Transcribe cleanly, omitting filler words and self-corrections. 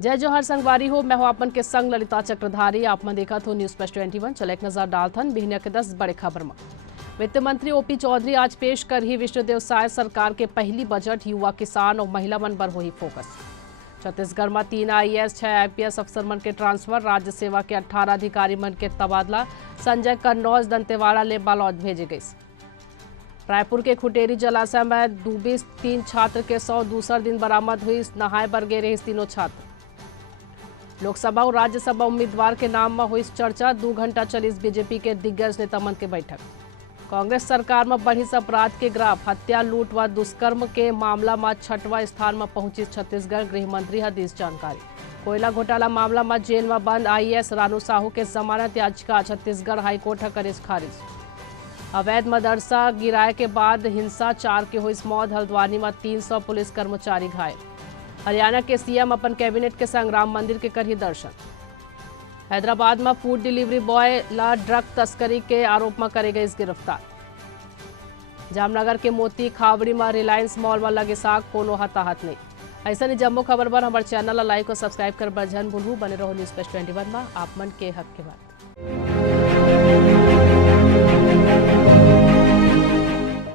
जय जोहर संगवारी हो। मैं हूं आपन के संग ललिता चक्रधारी। आप मन देखा तो न्यूज प्लस 21। चले एक नजर डालथन बिहनिया के 10 बड़े खबर में। वित्त मंत्री ओपी चौधरी आज पेश कर ही विष्णु देव साय सरकार के पहली बजट युवा किसान और महिला मन पर हुई फोकस। छत्तीसगढ़ में 3 IAS 6 IPS अफसर मन के ट्रांसफर। राज्य सेवा के 18 अधिकारी मन के तबादला। संजय कन्नौज दंतेवाड़ा ले बालौद भेजे गई। रायपुर के खुटेरी जलाशय में डूबी 3 छात्र के 100 दूसरा दिन बरामद हुई। नहाए बर गे रहे तीनों छात्र। लोकसभा और राज्यसभा उम्मीदवार के नाम में हुई चर्चा। 2 घंटा चली बीजेपी के दिग्गज नेता मन के बैठक। कांग्रेस सरकार में बढ़ी अपराध के ग्राफ। हत्या, लूट व दुष्कर्म के मामला में 6वां स्थान में पहुंची छत्तीसगढ़। गृह मंत्री हदीस जानकारी। कोयला घोटाला मामला में जेल में बंद IAS रानू साहू के जमानत याचिका छत्तीसगढ़ हाईकोर्ट करे खारिज। अवैध मदरसा गिराए के बाद हिंसा 4 के हुई मौत। हल्द्वानी में 300 पुलिस कर्मचारी घायल। हरियाणा के CM अपन कैबिनेट के संग राम मंदिर के करही दर्शन। हैदराबाद में फूड डिलीवरी बॉय ला ड्रग तस्करी के आरोप में करे गए गिरफ्तार। जामनगर के मोती खावड़ी में रिलायंस मॉल में लगे साग कोनो हताहत नहीं। ऐसा नहीं जम्मू खबर पर हमारे चैनल लाइक और सब्सक्राइब कर बजन भूलू। बने रहो न्यूज प्लस 21 में आप मन के हक के बात।